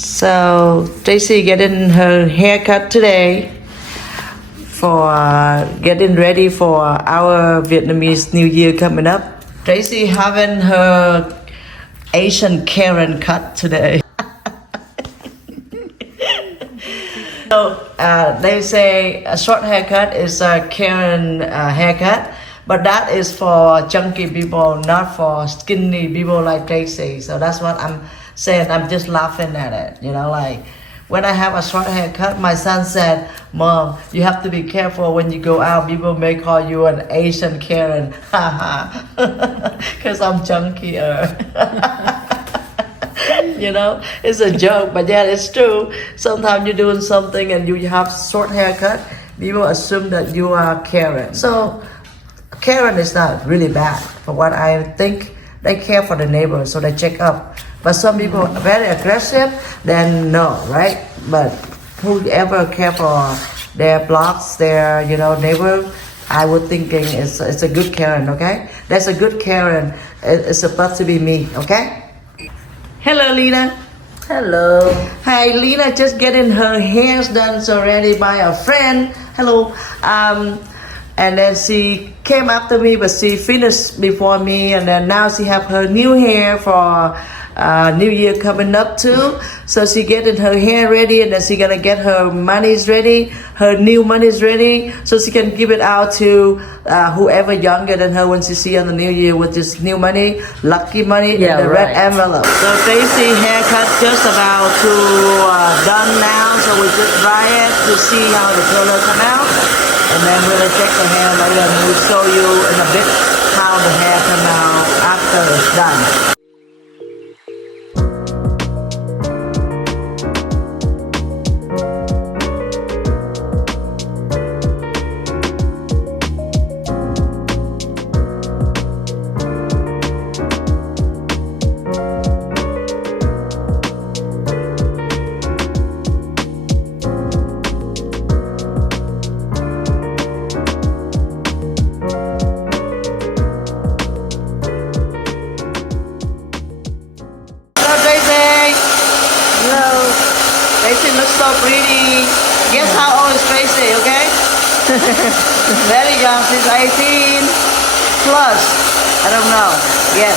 So Tracy getting her haircut today for getting ready for our Vietnamese New Year coming up. Tracy having her Asian Karen cut today. So they say a short haircut is a Karen haircut, but that is for chunky people, not for skinny people like Tracy. So that's what I'm saying. I'm just laughing at it, like when I have a short haircut, my son said, "Mom, you have to be careful when you go out. People may call you an Asian Karen." Because I'm chunkier. It's a joke, but yeah, it's true. Sometimes you're doing something and you have short haircut, people assume that you are Karen. So Karen is not really bad. For what I think, they care for the neighbors, so they check up. But some people are very aggressive, then no, right? But whoever care for their blocks, their neighbor, I would thinking it's a good Karen, okay? That's a good Karen. It's supposed to be me, okay? Hello, Lena. Hello. Hi, Lena just getting her hair done already by a friend. Hello. And then she came after me, but she finished before me. And then now she have her new hair for New Year coming up too. So she getting her hair ready, and then she gonna get her monies ready, her new monies ready, so she can give it out to whoever younger than her when she see on the New Year with this new money, lucky money, in the red envelope. So Tracy haircut just about to done now, so we just dry it to see how the color come out, and then we'll check the hair later, and we'll show you in a bit how the hair come out after it's done. Tracy looks so pretty. Guess how old is Tracy, okay? Very young, she's 18 plus. I don't know. Yes.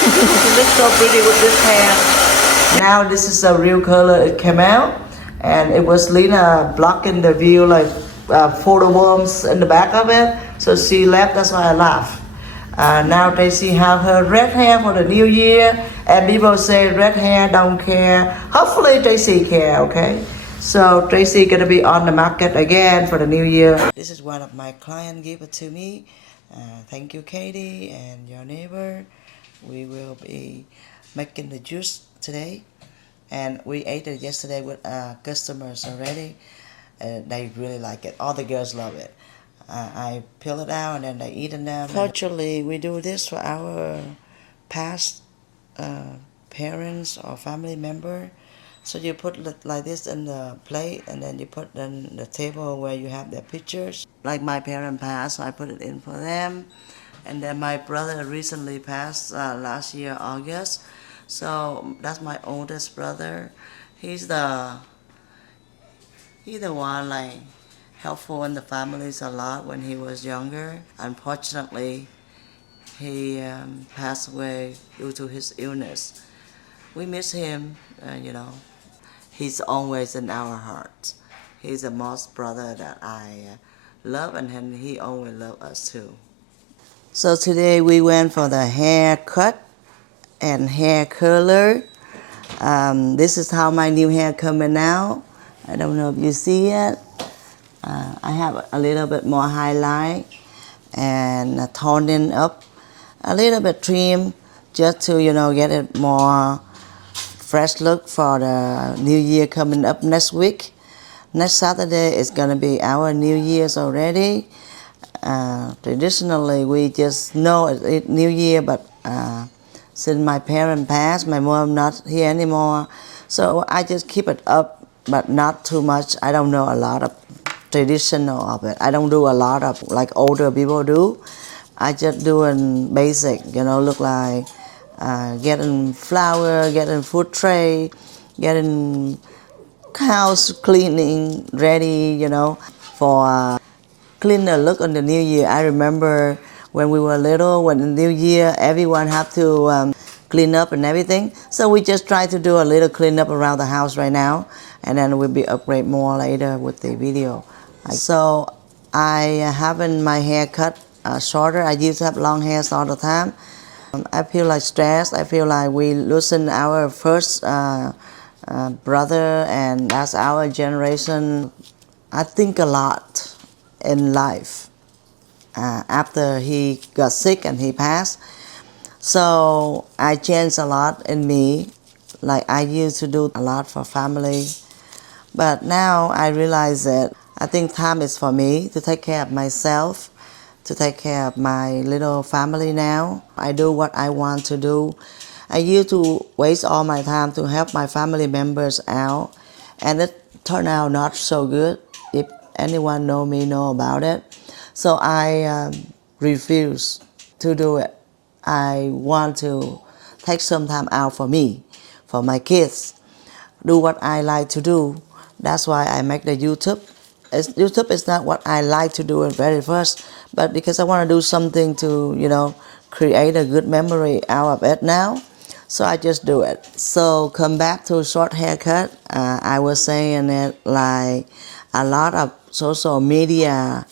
She looks so pretty with this hair. Now this is a real color it came out. And it was Lena blocking the view, like photo bombs in the back of it. So she left, that's why I laughed. Now Tracy have her red hair for the new year, and people say red hair don't care. Hopefully Tracy care, okay? So Tracy gonna be on the market again for the new year. This is one of my clients gave it to me. Thank you, Katie, and your neighbor. We will be making the juice today, and we ate it yesterday with customers already. They really like it. All the girls love it. I peel it out and then they eat it now. Culturally, we do this for our past parents or family member. So you put it like this in the plate, and then you put in the table where you have their pictures. Like my parents passed, so I put it in for them. And then my brother recently passed last year, August. So that's my oldest brother. He's the one like helpful in the families a lot when he was younger. Unfortunately, he passed away due to his illness. We miss him, He's always in our hearts. He's the most brother that I love, and he always loved us too. So today we went for the haircut and hair curler. This is how my new hair coming out. I don't know if you see it. I have a little bit more highlight and toning up, a little bit trim, just to get it more fresh look for the new year coming up next week. Next Saturday is gonna be our New Year's already. Traditionally, we just know it's New Year, but since my parents passed, my mom not here anymore, so I just keep it up, but not too much. I don't know a lot of traditional of it. I don't do a lot of like older people do. I just doing basic, look like getting flour, getting food tray, getting house cleaning ready, for cleaner look on the new year. I remember when we were little, when the new year, everyone have to clean up and everything. So we just try to do a little cleanup around the house right now, and then we'll be upgrade more later with the video. So I having my hair cut shorter. I used to have long hairs all the time. I feel like stressed. I feel like we losing our first brother, and that's our generation. I think a lot in life after he got sick and he passed. So I changed a lot in me. Like I used to do a lot for family, but now I realize that I think time is for me to take care of myself, to take care of my little family now. I do what I want to do. I used to waste all my time to help my family members out, and it turned out not so good. If anyone know about it. So I refuse to do it. I want to take some time out for me, for my kids, do what I like to do. That's why I make the YouTube. YouTube is not what I like to do at very first, but because I want to do something to, create a good memory out of it now. So I just do it. So come back to short haircut. I was saying it like a lot of social media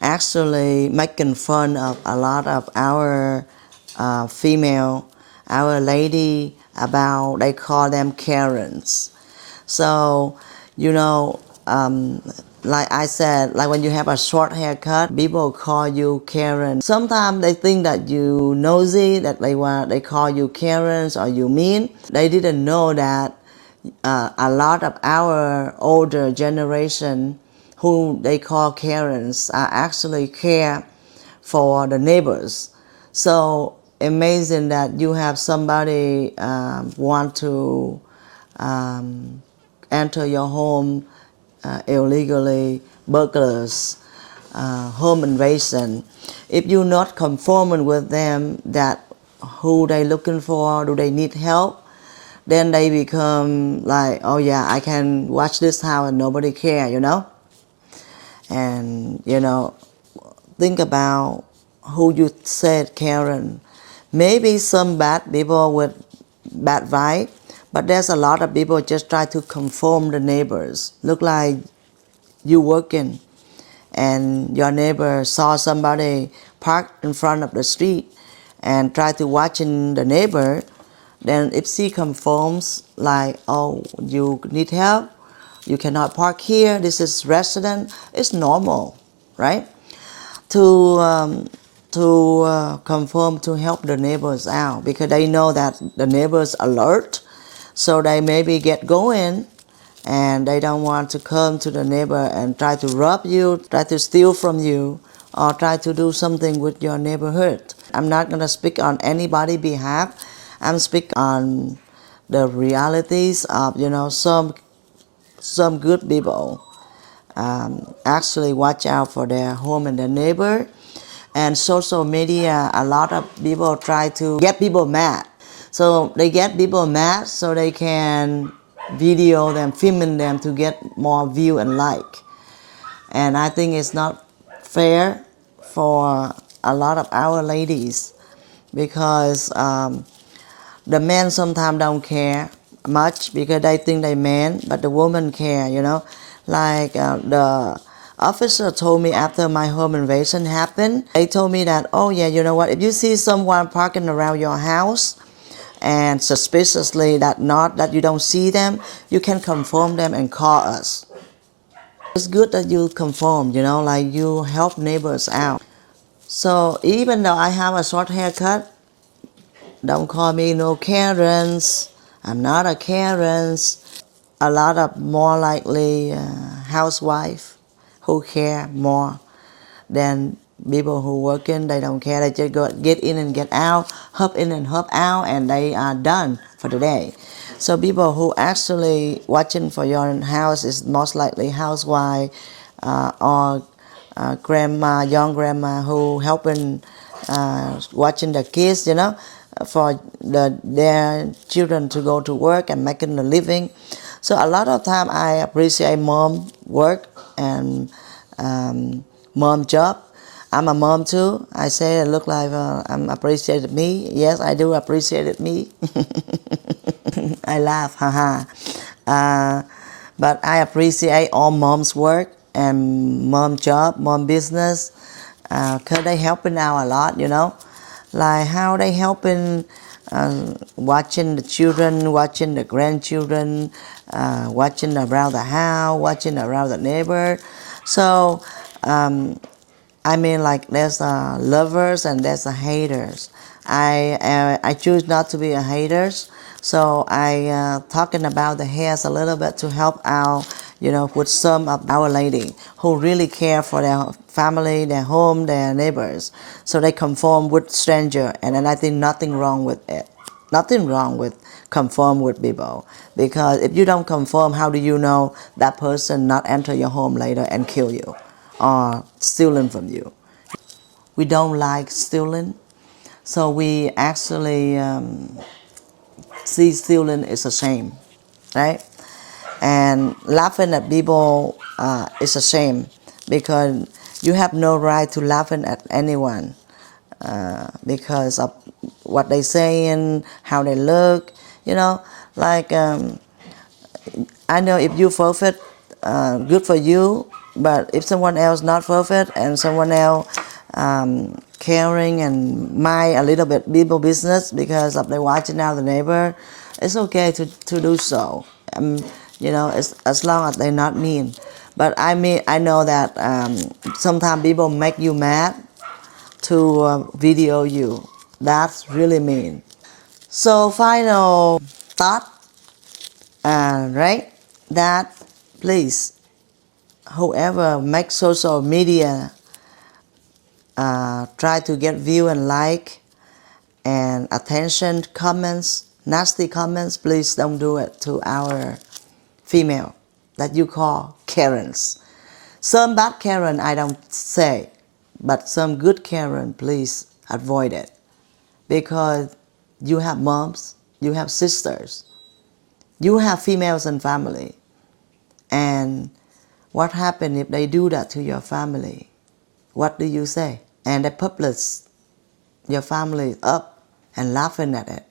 actually making fun of a lot of our female, our lady about, they call them Karens. So, like I said, like when you have a short haircut, people call you Karen. Sometimes they think that you nosy, that they call you Karens or you mean. They didn't know that a lot of our older generation, who they call Karens, are actually care for the neighbors. So amazing that you have somebody want to enter your home illegally, burglars, home invasion. If you're not conforming with them that who they looking for, do they need help, then they become like, oh yeah, I can watch this house and nobody care, And, think about who you said Karen. Maybe some bad people with bad vibe, but there's a lot of people just try to conform the neighbors. Look like you working and your neighbor saw somebody parked in front of the street and try to watching the neighbor. Then if she conforms like, oh, you need help, you cannot park here, this is resident, it's normal, right? To conform to help the neighbors out, because they know that the neighbors alert, so they maybe get going and they don't want to come to the neighbor and try to rob you, try to steal from you, or try to do something with your neighborhood. I'm not going to speak on anybody's behalf. I'm speaking on the realities of, some good people actually watch out for their home and their neighbor. And social media, a lot of people try to get people mad. So they get people mad so they can video them, filming them to get more view and like. And I think it's not fair for a lot of our ladies, because the men sometimes don't care much because they think they men, but the woman care, Like the officer told me after my home invasion happened, they told me that, oh yeah, you know what, if you see someone parking around your house and suspiciously that you don't see them, you can confirm them and call us. It's good that you conform, like you help neighbors out. So even though I have a short haircut, don't call me no Karens. I'm not a Karens. A lot of more likely housewife who care more than people who working. They don't care. They just get in and get out, hop in and hop out, and they are done for the day. So people who actually watching for your house is most likely housewife or grandma, young grandma who helping watching the kids, for their children to go to work and making a living. So a lot of time I appreciate mom work and mom job. I'm a mom too. I say it look like I'm appreciated me. Yes, I do appreciate it me. I laugh, haha. But I appreciate all mom's work and mom job, mom business. Cause they helping out a lot, like how they helping watching the children, watching the grandchildren, watching around the house, watching around the neighbor. So I mean, like there's lovers and there's haters. I choose not to be a haters, so I talking about the hairs a little bit to help out, with some of our lady who really care for their family, their home, their neighbors. So they conform with stranger, and then I think nothing wrong with it. Nothing wrong with conform with people, because if you don't conform, how do you know that person not enter your home later and kill you or stealing from you? We don't like stealing, so we actually see stealing is a shame, right? And laughing at people is a shame, because you have no right to laughing at anyone because of what they saying, how they look, like I know if you forfeit, good for you. But if someone else not forfeit and someone else caring and mind a little bit people business because of they watching out the neighbor, it's okay to do so. It's, as long as they're not mean. But I know that sometimes people make you mad to video you. That's really mean. So final thought, right? That please, whoever makes social media try to get view and like and attention comments, nasty comments, please don't do it to our female that you call Karens. Some bad Karen I don't say, but some good Karen, please avoid it, because you have moms, you have sisters, you have females in family, and what happens if they do that to your family? What do you say? And they publish your family up and laughing at it.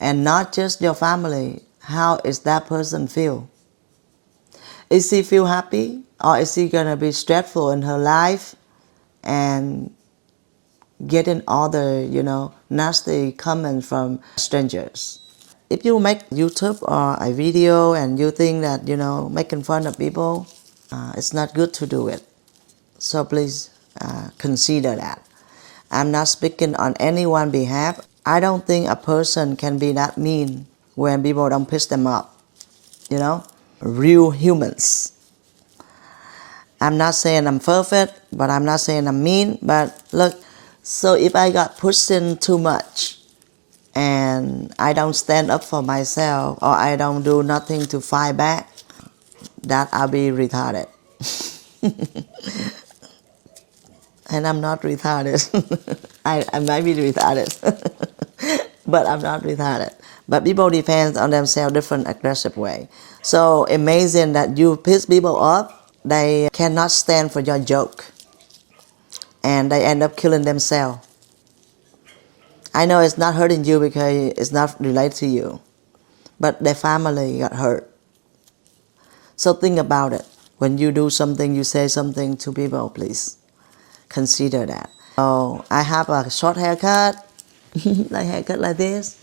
And not just your family, how is that person feel? Is she feel happy, or is she gonna be stressful in her life and getting other, nasty comments from strangers? If you make YouTube or a video and you think that, making fun of people, it's not good to do it. So please consider that. I'm not speaking on anyone's behalf. I don't think a person can be that mean when people don't piss them up, real humans. I'm not saying I'm perfect, but I'm not saying I'm mean. But look, so if I got pushed in too much and I don't stand up for myself, or I don't do nothing to fight back, that I'll be retarded. And I'm not retarded. I might be retarded, but I'm not retarded. But people depend on themselves different aggressive way. So imagine that you piss people off, they cannot stand for your joke, and they end up killing themselves. I know it's not hurting you because it's not related to you, but their family got hurt. So think about it. When you do something, you say something to people, please consider that. So I have a short haircut, like haircut like this.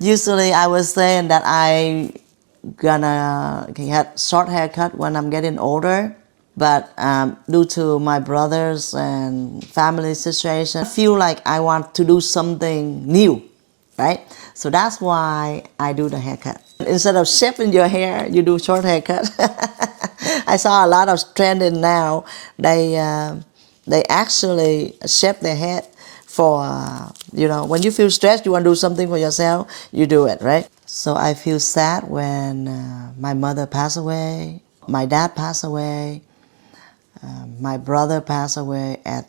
Usually I was saying that I gonna get short haircut when I'm getting older, but due to my brothers and family situation, I feel like I want to do something new, right? So that's why I do the haircut. Instead of shaving your hair, you do short haircut. I saw a lot of trending now. They actually shave their head for, when you feel stressed, you want to do something for yourself, you do it, right? So I feel sad when my mother passed away, my dad passed away, my brother passed away at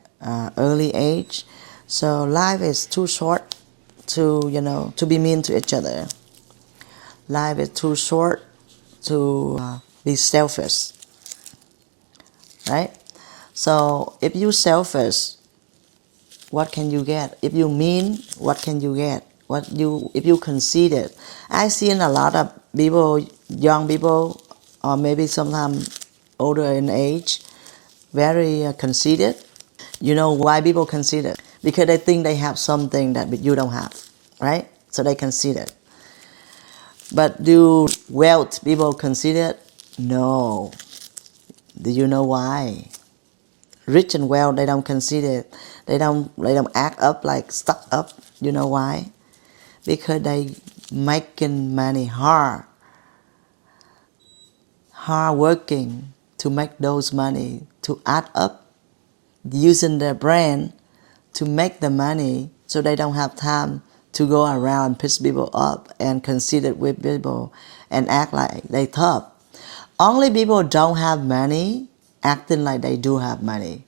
early age. So life is too short to be mean to each other. Life is too short to be selfish, right? So if you selfish, what can you get? If you mean, what can you get? If you conceited? I've seen a lot of people, young people, or maybe sometimes older in age, very conceited. You know why people conceited? Because they think they have something that you don't have, right? So they conceited. But do wealth people conceited? No. Do you know why? Rich and well, they don't conceited. They don't act up like stuck up. You know why? Because they making money hard working to make those money to add up, using their brain to make the money, so they don't have time to go around and piss people up and conceited with people and act like they tough. Only people don't have money acting like they do have money.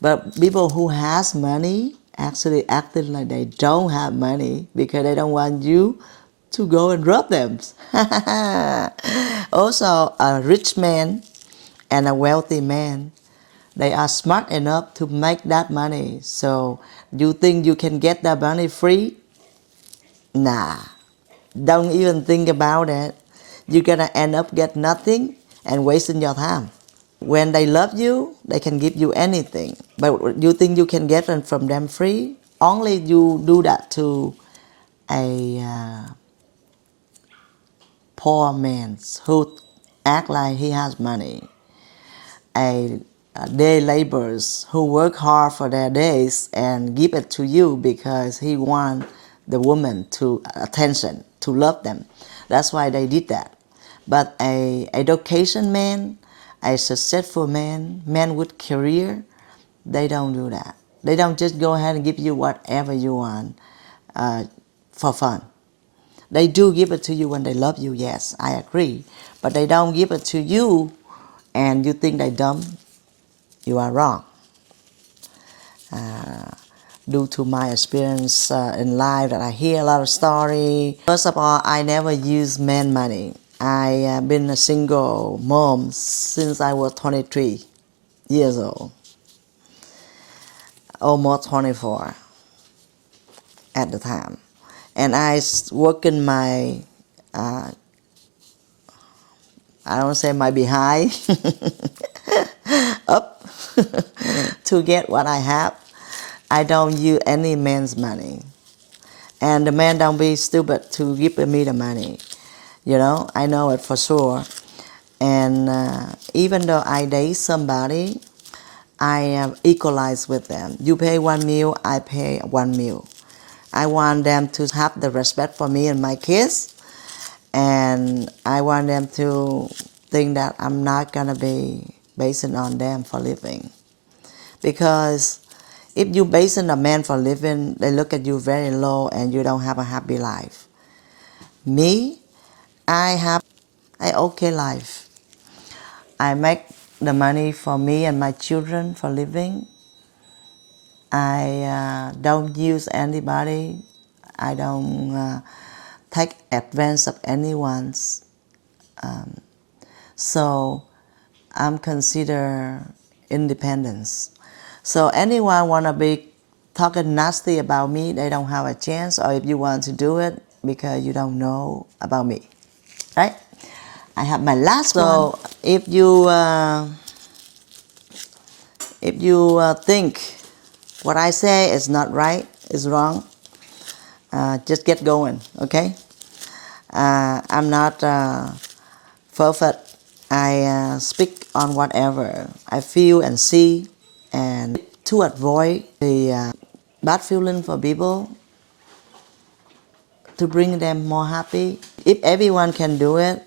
But people who has money actually acting like they don't have money because they don't want you to go and rob them. Also, a rich man and a wealthy man, they are smart enough to make that money. So you think you can get that money free? Nah, don't even think about it. You're gonna end up get nothing and wasting your time. When they love you, they can give you anything. But you think you can get it from them free? Only you do that to a poor man who act like he has money. A day laborers who work hard for their days and give it to you because he want the woman to attention, to love them. That's why they did that. But a education man, a successful man with career, they don't do that. They don't just go ahead and give you whatever you want for fun. They do give it to you when they love you, yes, I agree. But they don't give it to you and you think they're dumb, you are wrong. Due to my experience in life that I hear a lot of story. First of all, I never use man money. I have been a single mom since I was 23 years old, almost 24 at the time. And I work in my, I don't say my behind, up to get what I have. I don't use any man's money. And the man don't be stupid to give me the money. I know it for sure. And even though I date somebody, I equalize with them. You pay one meal, I pay one meal. I want them to have the respect for me and my kids. And I want them to think that I'm not going to be basing on them for living. Because if you basing a man for living, they look at you very low and you don't have a happy life. Me, I have an okay life. I make the money for me and my children for living. I don't use anybody. I don't take advantage of anyone's. So I'm considered independence. So anyone want to be talking nasty about me, they don't have a chance. Or if you want to do it because you don't know about me, right? I have my last one. So if you think what I say is not right, is wrong, just get going, okay? I'm not perfect. I speak on whatever I feel and see, and to avoid the bad feeling for people, to bring them more happy. If everyone can do it,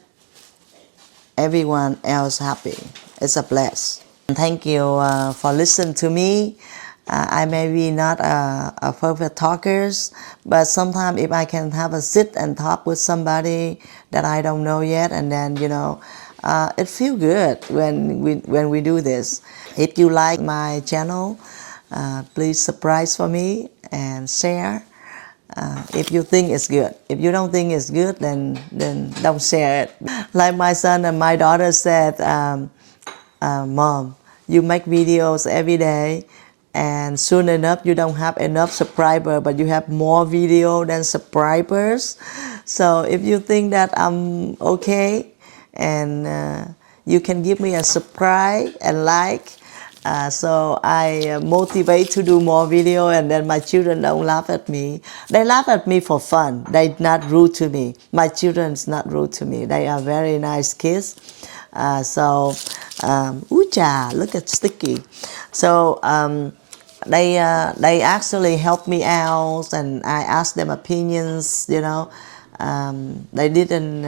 everyone else happy. It's a bless. Thank you for listening to me. I may be not a perfect talker, but sometimes if I can have a sit and talk with somebody that I don't know yet, and then it feels good when we do this. If you like my channel, please subscribe for me and share. if you think it's good. If you don't think it's good, then don't share it. Like my son and my daughter said, Mom, you make videos every day, and soon enough you don't have enough subscribers, but you have more video than subscribers. So if you think that I'm okay, and you can give me a subscribe and like, so I motivate to do more video, and then my children don't laugh at me. They laugh at me for fun. They're not rude to me. My children's not rude to me. They are very nice kids. Ooh cha, look at Sticky. So they actually help me out, and I ask them opinions, they didn't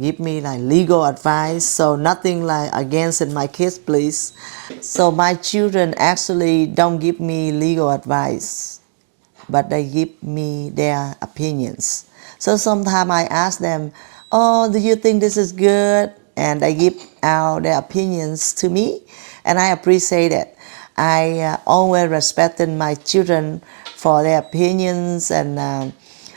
give me like legal advice, so nothing like against my kids, please. So my children actually don't give me legal advice, but they give me their opinions. So sometimes I ask them, oh, do you think this is good? And they give out their opinions to me, and I appreciate it. I always respected my children for their opinions, and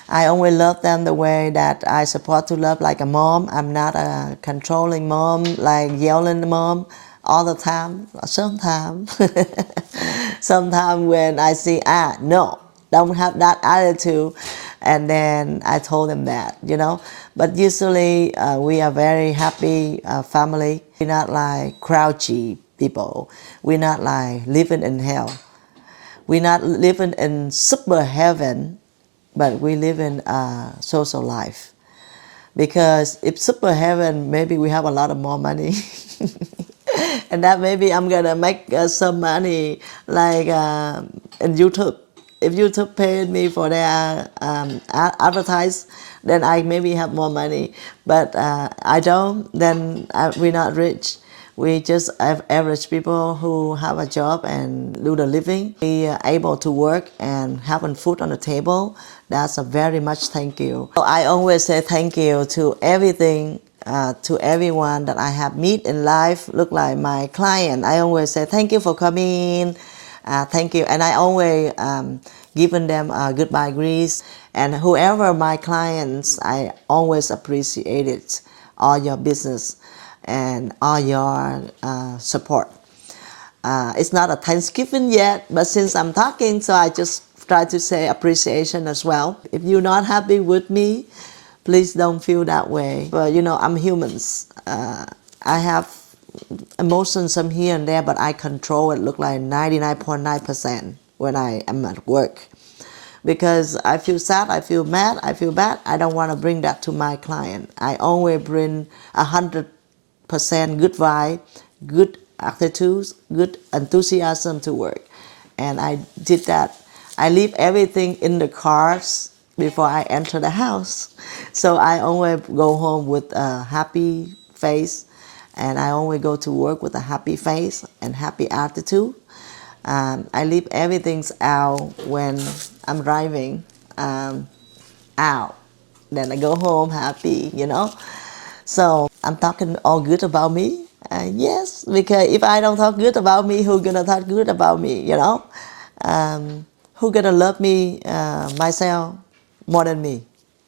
I always love them the way that I support to love like a mom. I'm not a controlling mom, like yelling mom all the time. Sometimes, sometimes when I see, no, don't have that attitude, and then I told them that, But usually we are very happy family. We're not like grouchy people. We're not like living in hell. We're not living in super heaven, but we live in social life. Because if super heaven, maybe we have a lot of more money. And that maybe I'm gonna make some money like in YouTube. If YouTube paid me for their advertise, then I maybe have more money. But I don't, then we're not rich. We just have average people who have a job and do the living. We are able to work and having food on the table. That's a very much thank you. So I always say thank you to everything, to everyone that I have meet in life. Look like my client. I always say thank you for coming. Thank you. And I always given them a goodbye grease. And whoever my clients, I always appreciate it. All your business and all your support. It's not a Thanksgiving yet, but since I'm talking, so I just try to say appreciation as well. If you're not happy with me, please don't feel that way. But I'm humans. I have emotions some here and there, but I control it. Look like 99.9% when I am at work. Because I feel sad, I feel mad, I feel bad. I don't want to bring that to my client. I always bring 100% good vibe, good attitudes, good enthusiasm to work. And I did that. I leave everything in the cars before I enter the house. So I always go home with a happy face, and I always go to work with a happy face and happy attitude. I leave everything out when I'm driving out. Then I go home happy, So I'm talking all good about me. Yes, because if I don't talk good about me, who's gonna talk good about me, Who's gonna love me, myself, more than me?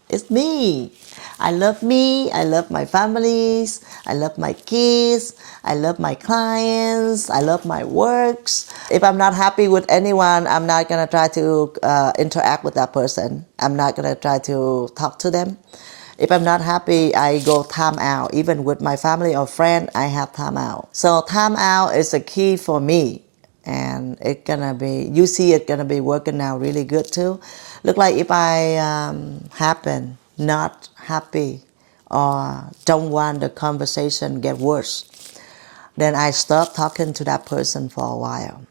It's me. I love me. I love my families. I love my kids. I love my clients. I love my works. If I'm not happy with anyone, I'm not gonna try to interact with that person. I'm not gonna try to talk to them. If I'm not happy, I go time out. Even with my family or friend, I have time out. So time out is a key for me. And it's gonna be, you see it gonna be working now really good too. Look like if I happen not happy or don't want the conversation get worse, then I stop talking to that person for a while.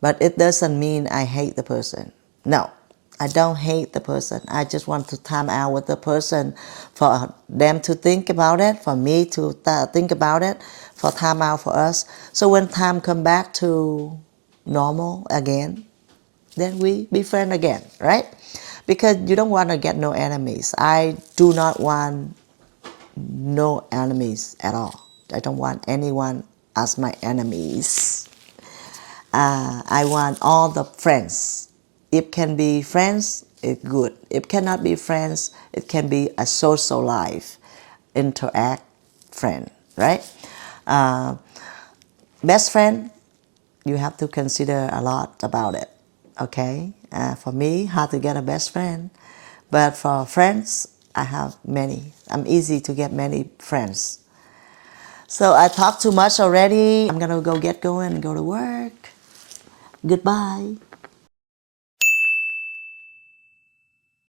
But it doesn't mean I hate the person. No, I don't hate the person. I just want to time out with the person for them to think about it, for me to think about it, for time out for us. So when time come back to normal again, then we be friends again, right? Because you don't want to get no enemies. I do not want no enemies at all. I don't want anyone as my enemies. I want all the friends It can be friends, it's good. It cannot be friends, it can be a social life, interact friend, right? Best friend, you have to consider a lot about it, okay? For me, hard to get a best friend, but for friends, I have many. I'm easy to get many friends. So I talked too much already. I'm gonna go get going and go to work. Goodbye.